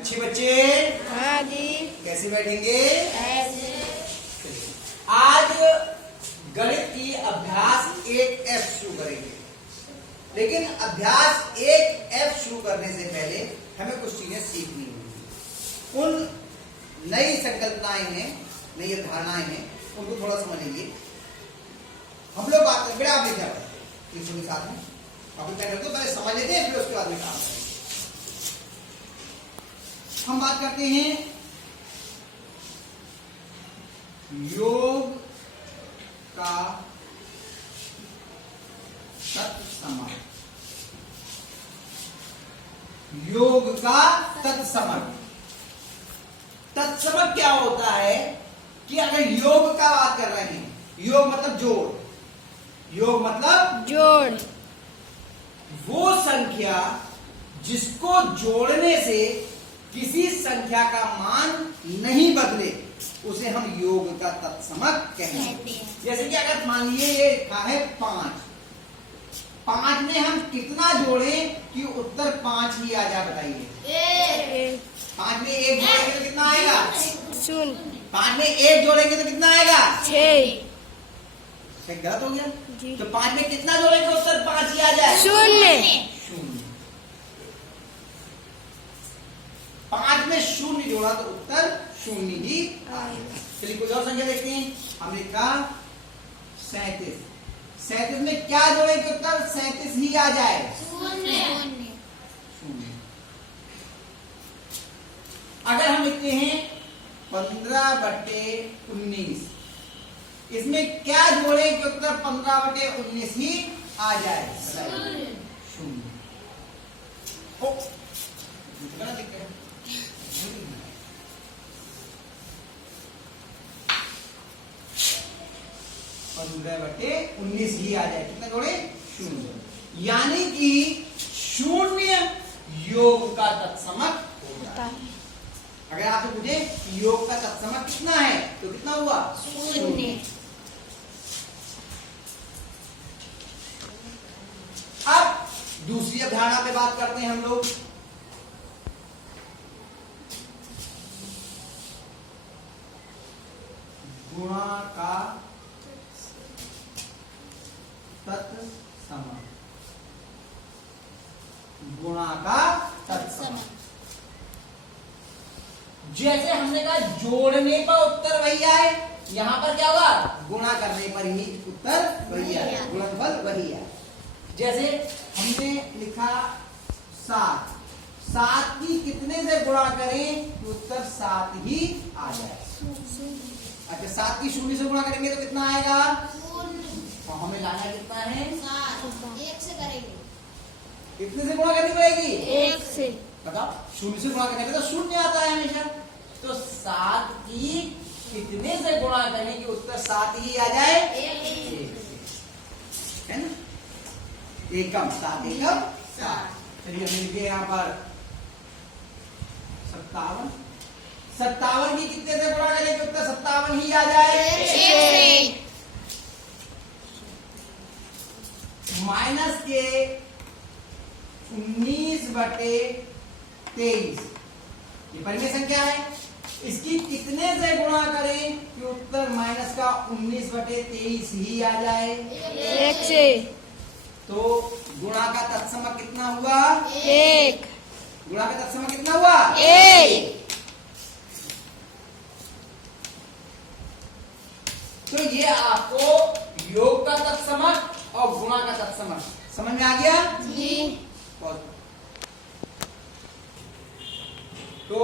अच्छे बच्चे हाँ जी। कैसे बैठेंगे? ऐसे। आज गणित की अभ्यास 1F शुरू करेंगे, लेकिन अभ्यास 1F शुरू करने से पहले हमें कुछ चीजें सीखनी होंगी। उन नई संकल्पनाएं हैं, नई धारणाएं हैं, उनको थोड़ा समझ लीजिए। हम लोग बात करते हैं, आप लिखा है साथ में आप पहले समझ लेते हैं, फिर उसके बाद में काम करेंगे। हम बात करते हैं योग का तत्समक। योग का तत्समक। तत्समक क्या होता है कि अगर योग का बात कर रहे हैं, योग मतलब जोड़, योग मतलब जोड़, वो संख्या जिसको जोड़ने से किसी संख्या का मान नहीं बदले उसे हम योग का तत्समक कहते हैं। जैसे कि अगर मान लीजिए ये है 5 में हम कितना जोड़ें कि उत्तर 5 ही आ जाए? बताइए। 5 में 1 जोड़ेंगे तो कितना आएगा? 0। 5 में 1 जोड़ेंगे तो कितना आएगा? 6। गलत हो गया जी। तो 5 में कितना जोड़ेंगे उत्तर 5 ही आ जाए? 0। 5 में 0 जोड़ा तो उत्तर 0 ही आएगा। चलिए कुछ और संख्या देखते हैं। हमने लिखा 37। 37 में क्या जोड़े कि उत्तर 37 ही आ जाए? 0। अगर हम लिखते हैं 15/19, इसमें क्या जोड़े कि उत्तर 15/19 ही आ जाए? 0। ओ, गलत लिख रहे हैं। 15/19 ही आ जाए। कितना जोड़े? 0। यानी कि 0 योग का तत्समक होता है। अगर आपसे पूछे योग का तत्समक कितना है तो कितना हुआ? 0। अब दूसरी अवधारणा पे बात करते हैं हम लोग। गुणा का तत्समक। गुणा का तत्समक। जैसे हमने कहा जोड़ने पर उत्तर वही आए, यहां पर क्या होगा? गुणा करने पर ही उत्तर वही आए, गुणनफल वही आए। जैसे हमने लिखा 7। 7 की कितने से गुणा करें कि उत्तर 7 ही आ जाए? अच्छा, 7 की 0 से गुणा करेंगे तो कितना आएगा? 0। हमें लाना कितना है? 7। 1 से करेंगे। कितने से गुणा करनी पड़ेगी? 1 से। बताओ, 0 से गुणा करने पे तो 0 आता है हमेशा। तो 7 की कितने से गुणा करें कि उत्तर 7 ही आ जाए? 1 है ना? एकम 7 एकम 7। चलिए हम लिखे यहाँ पर 57। 57 की कितने से गुणा करें कि उत्तर 57 ही आ जाए? 6। माइनस के 19/23 ये परिमेय संख्या है। इसकी कितने से गुणा करें कि उत्तर माइनस का 19/23 ही आ जाए? 1 से। तो गुणा का तत्समक कितना हुआ? 1। गुणा का तत्समक कितना हुआ? 1। तो ये आपको योग का तत्समक और गुणा का तत्समक समझ में आ गया? जी। तो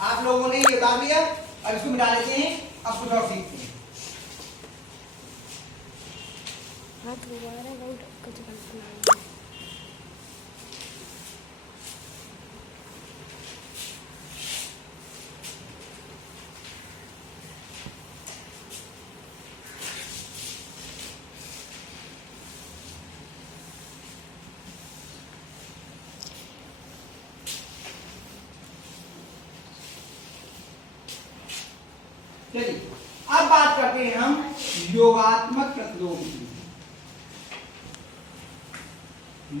आप लोगों ने ये उतार लिया, अब इसको मिला लेते हैं। अब कुछ और सीखते हैं। चलिए अब बात करते हैं हम योगात्मक प्रतिलोम की।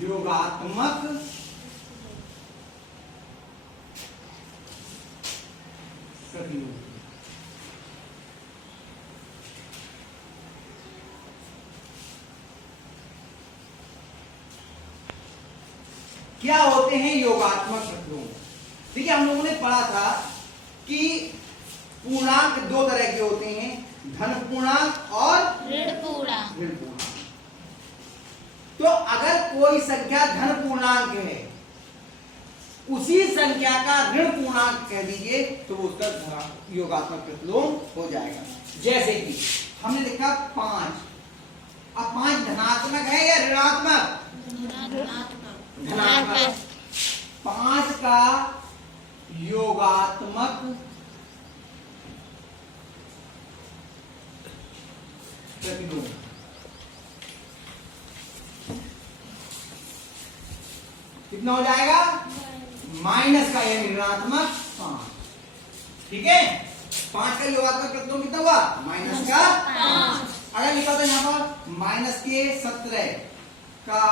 योगात्मक प्रतिलोम। क्या होते हैं योगात्मक प्रतिलोम? देखिए हम लोगों ने पढ़ा था कि पूर्णांक दो तरह के होते हैं, धन पूर्णांक और ऋण पूर्णांक। ऋण पूर्णांक। तो अगर कोई संख्या धन पूर्णांक है, उसी संख्या का ऋण पूर्णांक कह दीजिए तो उसका योगात्मक प्रतिलोम हो जाएगा। जैसे कि हमने लिखा 5। अब 5 धनात्मक है या ऋणात्मक? धनात्मक। 5 का योगात्मक प्रतिलोम कितना हो जाएगा? माइनस का यानी ऋणात्मक 5। ठीक है, 5 का योगात्मक प्रतिलोम कितना हुआ? माइनस का 5। अगर लिखा था यहां पर माइनस के 17 का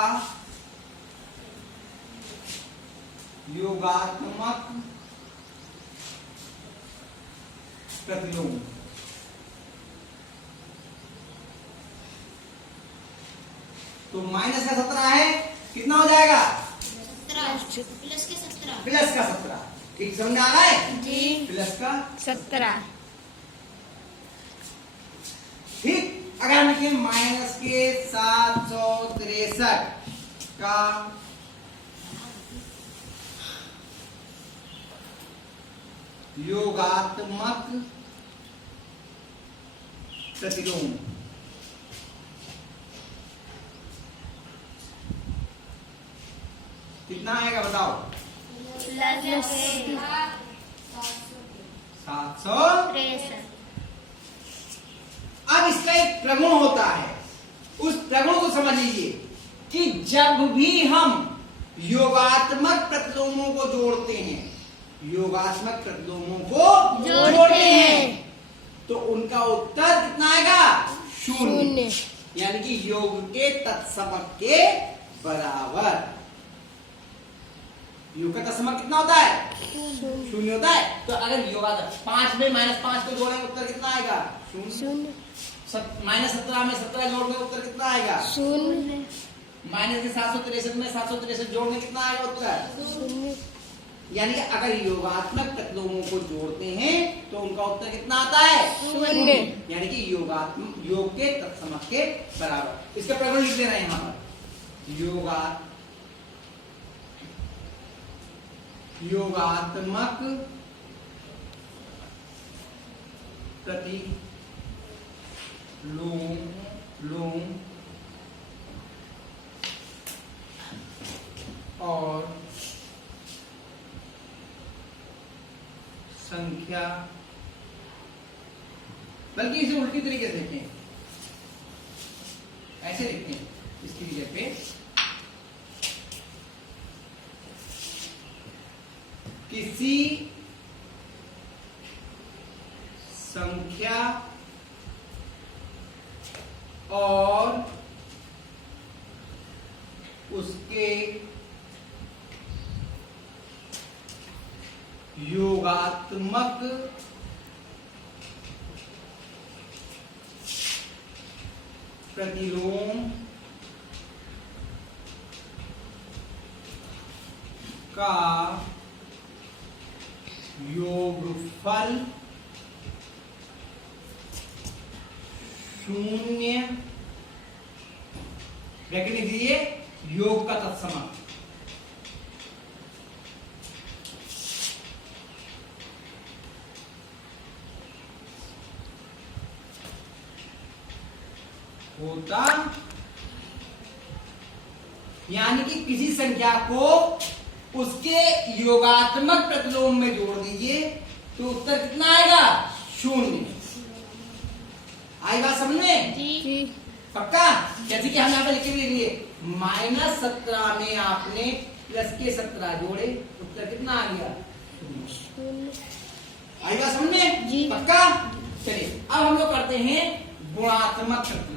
योगात्मक प्रतिलोम, तो माइनस का 17 है, कितना हो जाएगा? प्लस के 17। प्लस का 17। ठीक समझ आ रहा है? जी। प्लस का 17। ठीक, अगर हम लिखें माइनस के 763 का योगात्मक प्रतिलोम, कितना आएगा बताओ? 763। अब इसका एक प्रगुण होता है, उस प्रगुण को समझ लीजिए कि जब भी हम योगात्मक प्रतिलोमों को जोड़ते हैं, योगात्मक प्रतिलोमों को जोड़ते हैं, तो उनका उत्तर कितना आएगा? शून्य। यानी कि योग के तत्समक के बराबर। योग का तत्समक कितना होता है? शून्य होता है। तो अगर योगात्मक 5 में -5 को जोड़ेंगे उत्तर कितना आएगा? शून्य। -17 में 17 जोड़कर उत्तर कितना आएगा? शून्य। माइनस के 763 में 763 जोड़ने कितना आएगा उत्तर? शून्य। यानी कि अगर योगात्मक प्रतिलोमों को जोड़ते हैं तो उनका उत्तर कितना आता है? शून्य। यानी कि योग के तत्समक के बराबर। इसका प्रगुण लिख देना है यहां पर, योगात्मक प्रतिलोम और संख्या, बल्कि इसे उल्टी तरीके से लिखें, ऐसे लिखते हैं इसकी जगह पे, किसी संख्या और उसके योगात्मक प्रतिलोम का योगफल शून्य, ब्रैकेट लिख दीजिए, योग का तत्समक, होता, यानी कि किसी संख्या को उसके योगात्मक प्रतिलोम में जोड़ दीजिए तो उत्तर कितना आएगा? शून्य। आई बात समझ में? जी। पक्का? जैसे कि हम यहाँ पे लिख के भी लिए -17 में आपने प्लस के 17 जोड़े, उत्तर कितना आ गया? आई बात समझ में? जी। पक्का? चलिए अब हम लोग करते हैं गुणात्मक प्रतिलोम।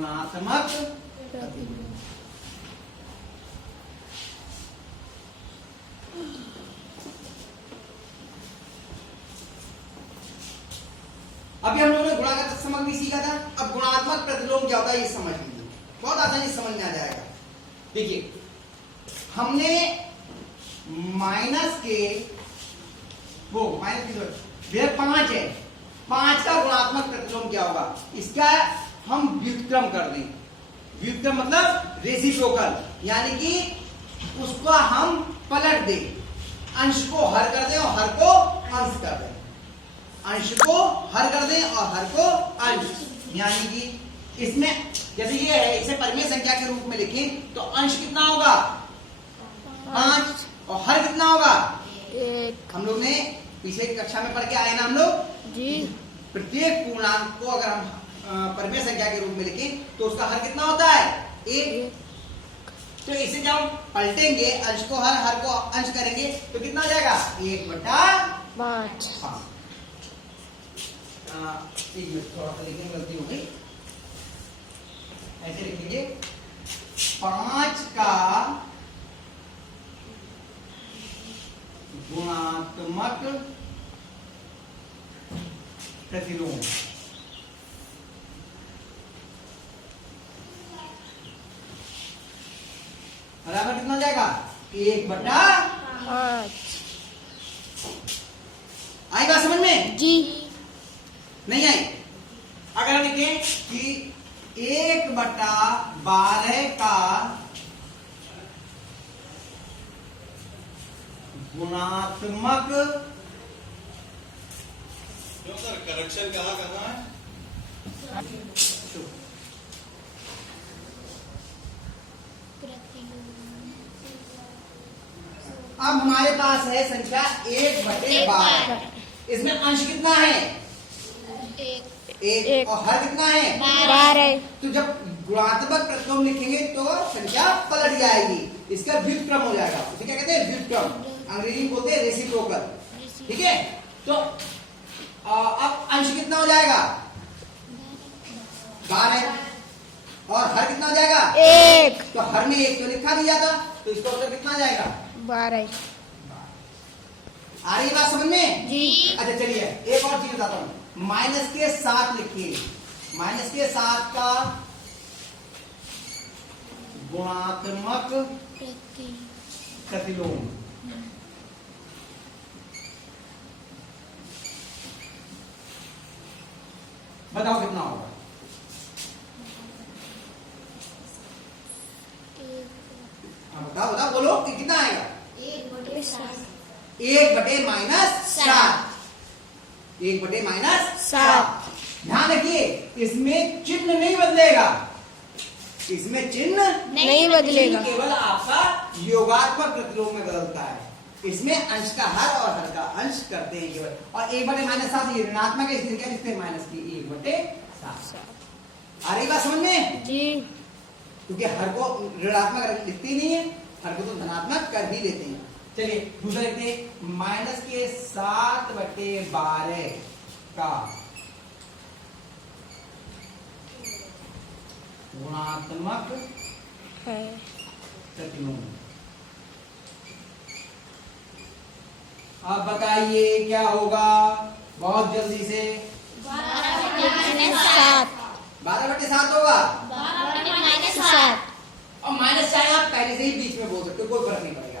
गुणात्मक प्रतिलोम। अभी हम लोगों ने गुणा का तत्समक भी सीखा था। अब गुणात्मक प्रतिलोम क्या होता है ये समझ लीजिए, बहुत आसानी से समझ में आ जाएगा। देखिए हमने माइनस के वो माइनस की भैया 5 है, 5 का गुणात्मक प्रतिलोम क्या होगा, इसका हम व्युत्क्रम कर दें। व्युत्क्रम मतलब रेसिप्रोकल, यानी कि उसको हम पलट दें, अंश को हर कर दें और हर को अंश कर दें, अंश को हर कर दें और हर को अंश। यानी कि इसमें जैसे ये है, इसे परिमेय संख्या के रूप में लिखें तो अंश कितना होगा 5 और हर कितना होगा 1। हम लोग ने पीछे की कक्षा में पढ़ के आए ना हम लोग जी। प्रत्येक पूर्णांक को अगर हम परिमेय संख्या के रूप में लिखें तो उसका हर कितना होता है 1। तो इसे जब हम पलटेंगे, अंश को हर, हर को अंश करेंगे तो कितना हो जाएगा 1/5। थोड़ा सा लिखने में गलती हो गई, ऐसे लिखेंगे 5 का गुणात्मक प्रतिलोम। बराबर कितना हो जाएगा 1/5। आई बात समझ में? जी। नहीं आई? अगर हम लिखें कि 1/12 का गुणात्मक क्यों सर, करेक्शन कहाँ करना है? अब हमारे पास है संख्या 1/12। इसमें अंश कितना है 1 और हर कितना है 12। तो जब गुणात्मक प्रतिलोम लिखेंगे तो संख्या पलट जाएगी, इसका व्युत्क्रम हो जाएगा। उसे क्या कहते हैं व्युत्क्रम, अंग्रेजी में बोलते हैं रेसिप्रोकल। ठीक है, तो अब अंश कितना हो जाएगा 12 और हर कितना हो जाएगा 1। तो हर में 1 तो लिखा नहीं जाता, तो इसका उत्तर कितना आ जाएगा 12। आ रही बात समझ में? जी। अच्छा चलिए एक और चीज बताता हूं, माइनस के 7 लिखिए, माइनस के 7 का गुणात्मक प्रतिलोम। बताओ कितना होगा? हाँ बताओ बताओ, बोलो कि कितना आएगा 1/-7। 1/-7। ध्यान रखिए इसमें चिन्ह नहीं बदलेगा, इसमें चिन्ह नहीं बदलेगा। चिन्ह केवल आपका योगात्मक प्रतिलोम में बदलता है। इसमें अंश का हर और हर का अंश करते हैं केवल। और 1/-7 ये ऋणात्मक है, इसलिए क्या लिखते हैं माइनस की 1/7। आ रही बात समझ में? जी। क्योंकि हर को ऋणात्मक लिखते ही नहीं है, हर को तो धनात्मक कर ही लेते हैं। चलिए दूसरा लिखते हैं, माइनस के 7/12 का गुणात्मक है प्रतिलोम। अब बताइए क्या होगा बहुत जल्दी से। 7। 12/7 होगा। 7। और माइनस चाहे आप पहले से ही बीच में बोल सकते हो, कोई फर्क नहीं पड़ेगा।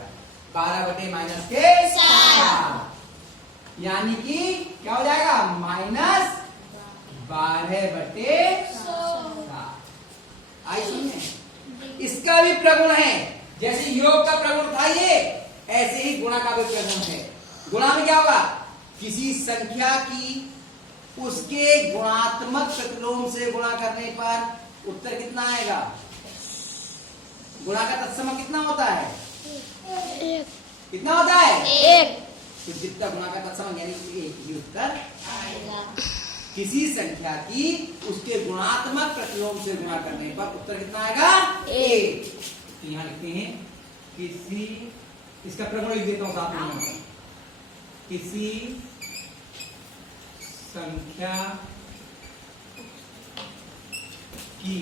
12/-7 यानी कि क्या हो जाएगा -12/7। आई सुनिए, इसका भी प्रगुण है, जैसे योग का प्रगुण था ये, ऐसे ही गुणा का भी प्रगुण है। गुणा में क्या होगा, किसी संख्या की उसके गुणात्मक प्रतिलोम से गुणा करने पर उत्तर कितना आएगा। गुणा का तत्सम कितना होता है 1। कितना होता है 1। तो जितना गुणा का तत्सम यानी एक ही उत्तर आएगा। किसी संख्या की उसके गुणात्मक प्रतिलोम से गुणा करने पर उत्तर कितना आएगा 1। तो यहाँ लिखते हैं किसी, इसका प्रगुण लिख देता हूं साथ में, किसी संख्या कि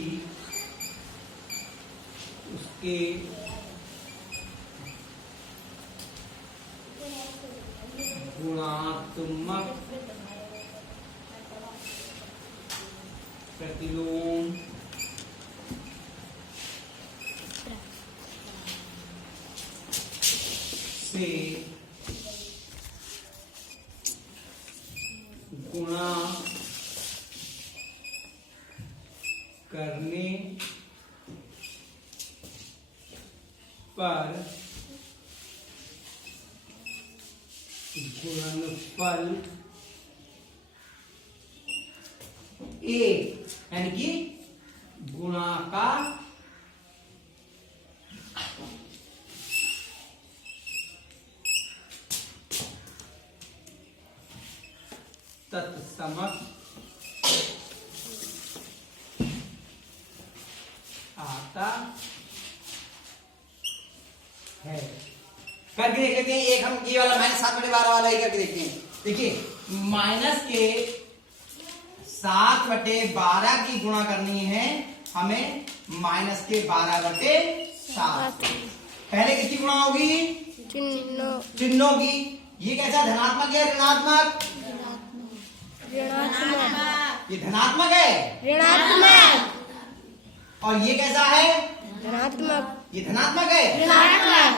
उसके गुणात्मक प्रतिलोम से गुणा करने पर गुणनफल एक यानी कि गुणा का तत्समक आता है। करके देख लेते हैं। एक हम ये वाला -7/12 वाला ही करके देखते हैं। देखिए माइनस के 7/12 की गुणा करनी है हमें माइनस के 12/7। पहले किसकी गुणा होगी? चिन्हों की। ये कैसा धनात्मक है ऋणात्मक? ऋणात्मक। ये धनात्मक है। ऋणात्मक। और ये कैसा है? धनात्मक। ये धनात्मक है। ऋणात्मक।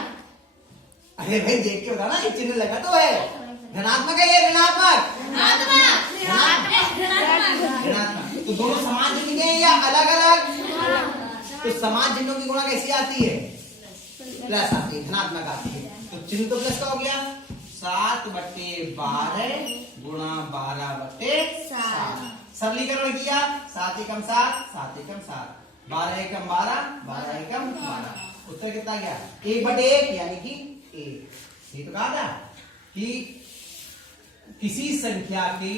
अरे भाई देख के बता ना, ये चिन्ह लगा तो है। धनात्मक है ये ऋणात्मक? ऋणात्मक। तो दोनों समान चिन्ह हैं या अलग अलग? तो समान चिन्हों की गुणा कैसी आती है? प्लस आती है, धनात्मक आती है। तो चिन्ह तो प्लस का हो गया। 7/12 गुणा 12/7। सरलीकरण किया। 7 एकम 7, 7 एकम 7, 12 एकम 12, 12 एकम 12। उत्तर कितना गया? 1/1 यानी कि 1। ये तो कहा था कि किसी संख्या की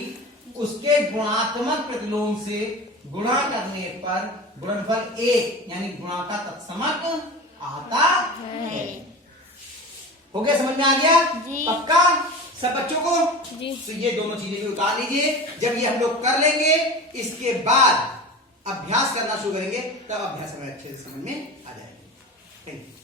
उसके गुणात्मक प्रतिलोम से गुणा करने पर गुणनफल 1 यानी गुणा का तत्समक आता है। हो गया? समझ में आ गया? जी। पक्का सब बच्चों को? जी। तो ये दोनों चीजें भी उतार लीजिए। जब ये हम लोग कर लेंगे, इसके बाद अभ्यास करना शुरू करेंगे, तब अभ्यास हमें अच्छे से समझ में आ जाएगा। Thank you.